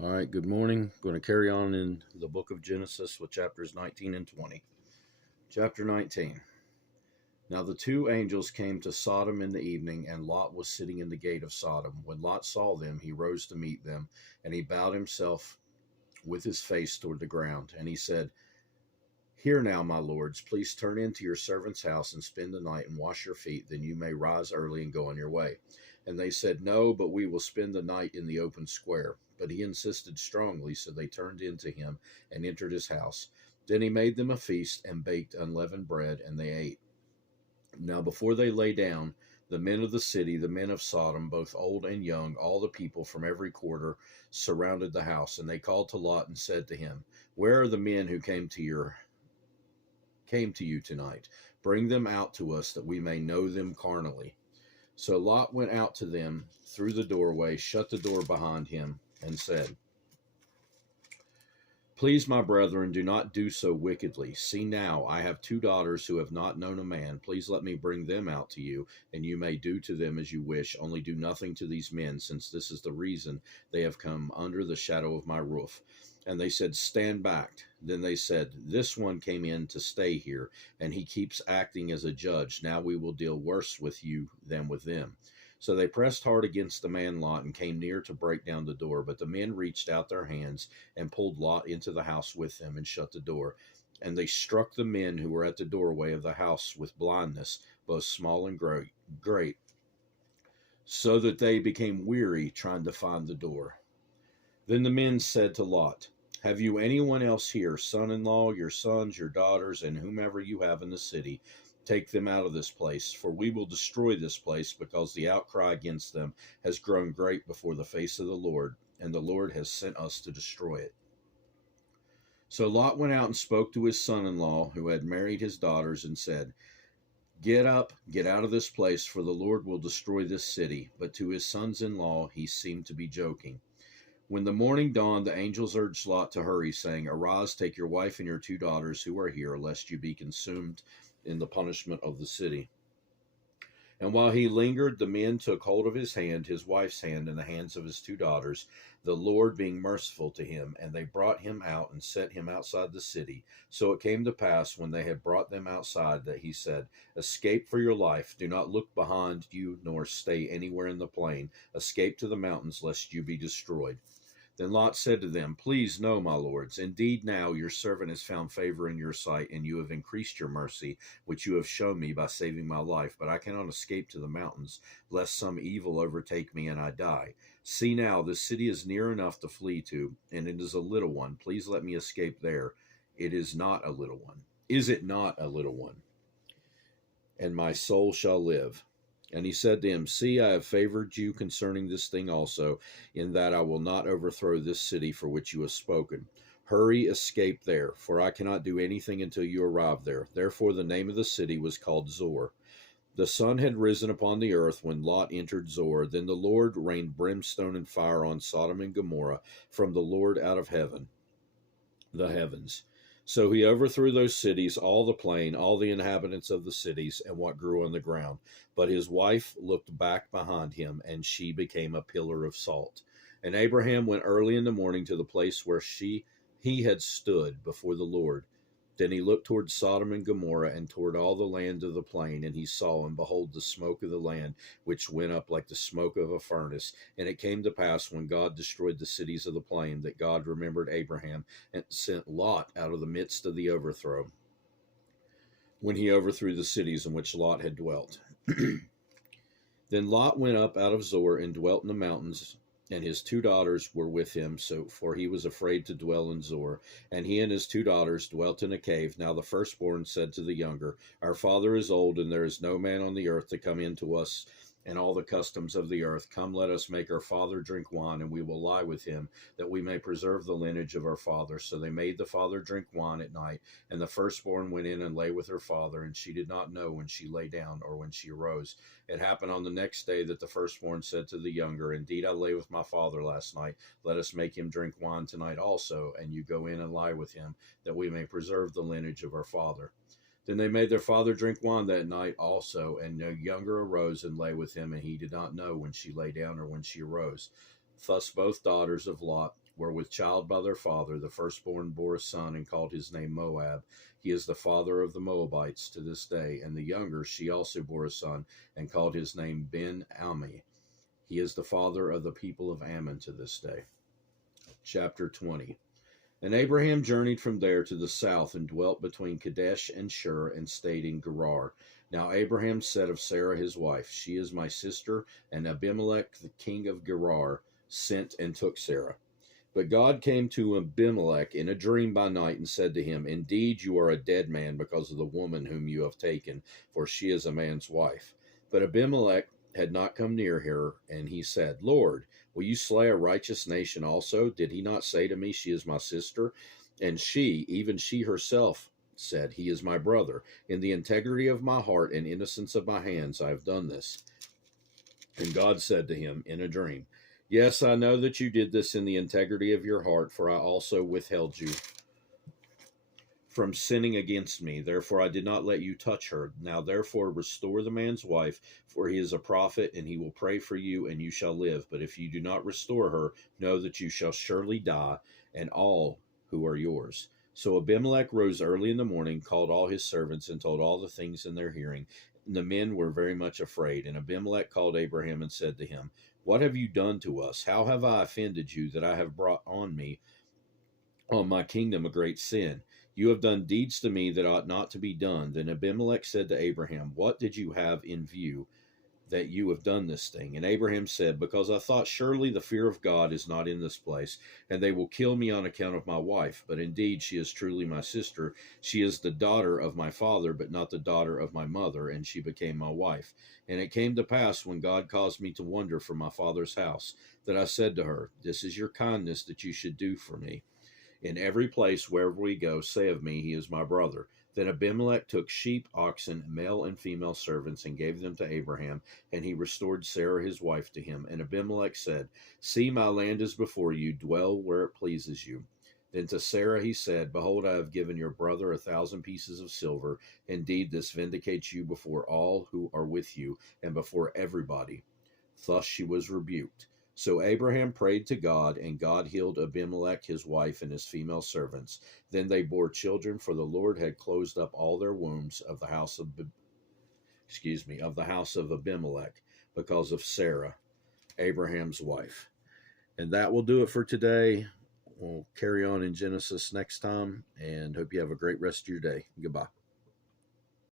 All right, good morning. I'm going to carry on in the book of Genesis with chapters 19 and 20. Chapter 19. Now the two angels came to Sodom in the evening, and Lot was sitting in the gate of Sodom. When Lot saw them, he rose to meet them, and he bowed himself with his face toward the ground. And he said, "Here now, my lords, please turn into your servant's house and spend the night and wash your feet. Then you may rise early and go on your way." And they said, "No, but we will spend the night in the open square." But he insisted strongly, so they turned into him and entered his house. Then he made them a feast and baked unleavened bread, and they ate. Now before they lay down, the men of the city, the men of Sodom, both old and young, all the people from every quarter, surrounded the house. And they called to Lot and said to him, "Where are the men who came to you tonight? Bring them out to us, that we may know them carnally." So Lot went out to them through the doorway, shut the door behind him, and said, "Please, my brethren, do not do so wickedly. See now, I have two daughters who have not known a man. Please let me bring them out to you, and you may do to them as you wish. Only do nothing to these men, since this is the reason they have come under the shadow of my roof." And they said, "Stand back." Then they said, "This one came in to stay here, and he keeps acting as a judge. Now we will deal worse with you than with them." So they pressed hard against the man Lot and came near to break down the door. But the men reached out their hands and pulled Lot into the house with them and shut the door. And they struck the men who were at the doorway of the house with blindness, both small and great, so that they became weary trying to find the door. Then the men said to Lot, "Have you anyone else here, son-in-law, your sons, your daughters, and whomever you have in the city? Take them out of this place, for we will destroy this place, because the outcry against them has grown great before the face of the Lord, and the Lord has sent us to destroy it." So Lot went out and spoke to his son-in-law, who had married his daughters, and said, "Get up, get out of this place, for the Lord will destroy this city." But to his sons-in-law he seemed to be joking. When the morning dawned, the angels urged Lot to hurry, saying, "Arise, take your wife and your two daughters who are here, lest you be consumed in the punishment of the city." And while he lingered, the men took hold of his hand, his wife's hand, and the hands of his two daughters, the Lord being merciful to him, and they brought him out and set him outside the city. So it came to pass, when they had brought them outside, that he said, "Escape for your life. Do not look behind you, nor stay anywhere in the plain. Escape to the mountains, lest you be destroyed." Then Lot said to them, "Please, no, my lords. Indeed, now your servant has found favor in your sight, and you have increased your mercy, which you have shown me by saving my life. But I cannot escape to the mountains, lest some evil overtake me and I die. See now, this city is near enough to flee to, and it is a little one. Please let me escape there. It is not a little one. Is it not a little one? And my soul shall live." And he said to him, "See, I have favored you concerning this thing also, in that I will not overthrow this city for which you have spoken. Hurry, escape there, for I cannot do anything until you arrive there." Therefore the name of the city was called Zor. The sun had risen upon the earth when Lot entered Zor. Then the Lord rained brimstone and fire on Sodom and Gomorrah from the Lord out of the heavens. So he overthrew those cities, all the plain, all the inhabitants of the cities, and what grew on the ground. But his wife looked back behind him, and she became a pillar of salt. And Abraham went early in the morning to the place where he had stood before the Lord. Then he looked toward Sodom and Gomorrah, and toward all the land of the plain, and he saw, and behold, the smoke of the land, which went up like the smoke of a furnace. And it came to pass, when God destroyed the cities of the plain, that God remembered Abraham, and sent Lot out of the midst of the overthrow, when he overthrew the cities in which Lot had dwelt. Then Lot went up out of Zor and dwelt in the mountains, and his two daughters were with him, for he was afraid to dwell in Zor. And he and his two daughters dwelt in a cave. Now the firstborn said to the younger, "Our father is old, and there is no man on the earth to come in to us and all the customs of the earth. Come, let us make our father drink wine, and we will lie with him, that we may preserve the lineage of our father." So they made the father drink wine at night, and the firstborn went in and lay with her father, and she did not know when she lay down or when she arose. It happened on the next day that the firstborn said to the younger, "Indeed, I lay with my father last night. Let us make him drink wine tonight also, and you go in and lie with him, that we may preserve the lineage of our father." Then they made their father drink wine that night also, and the younger arose and lay with him, and he did not know when she lay down or when she arose. Thus both daughters of Lot were with child by their father. The firstborn bore a son and called his name Moab. He is the father of the Moabites to this day. And the younger, she also bore a son and called his name Ben-Ammi. He is the father of the people of Ammon to this day. Chapter 20. And Abraham journeyed from there to the south and dwelt between Kadesh and Shur and stayed in Gerar. Now Abraham said of Sarah his wife, She is my sister, and Abimelech the king of Gerar sent and took Sarah. But God came to Abimelech in a dream by night and said to him, Indeed, you are a dead man because of the woman whom you have taken, for she is a man's wife. But Abimelech had not come near her, and he said, Lord, will you slay a righteous nation also? Did he not say to me, She is my sister? And she, even she herself, said, He is my brother. In the integrity of my heart and innocence of my hands I have done this. And God said to him in a dream, Yes, I know that you did this in the integrity of your heart, for I also withheld you from sinning against me. Therefore I did not let you touch her. Now therefore restore the man's wife, for he is a prophet, and he will pray for you, and you shall live. But if you do not restore her, know that you shall surely die, and all who are yours. So Abimelech rose early in the morning, called all his servants, and told all the things in their hearing. And the men were very much afraid. And Abimelech called Abraham and said to him, What have you done to us? How have I offended you, that I have brought on my kingdom a great sin? You have done deeds to me that ought not to be done. Then Abimelech said to Abraham, What did you have in view that you have done this thing? And Abraham said, Because I thought, surely the fear of God is not in this place, and they will kill me on account of my wife. But indeed she is truly my sister. She is the daughter of my father, but not the daughter of my mother, and she became my wife. And it came to pass, when God caused me to wander from my father's house, that I said to her, This is your kindness that you should do for me. In every place wherever we go, say of me, He is my brother. Then Abimelech took sheep, oxen, male and female servants, and gave them to Abraham, and he restored Sarah his wife to him. And Abimelech said, See, my land is before you, dwell where it pleases you. Then to Sarah he said, Behold, I have given your brother 1,000 pieces of silver. Indeed, this vindicates you before all who are with you, and before everybody. Thus she was rebuked. So Abraham prayed to God, and God healed Abimelech his wife and his female servants. Then they bore children, for the Lord had closed up all their wombs of the house of Abimelech, because of Sarah, Abraham's wife. And that will do it for today. We'll carry on in Genesis next time, and hope you have a great rest of your day. Goodbye.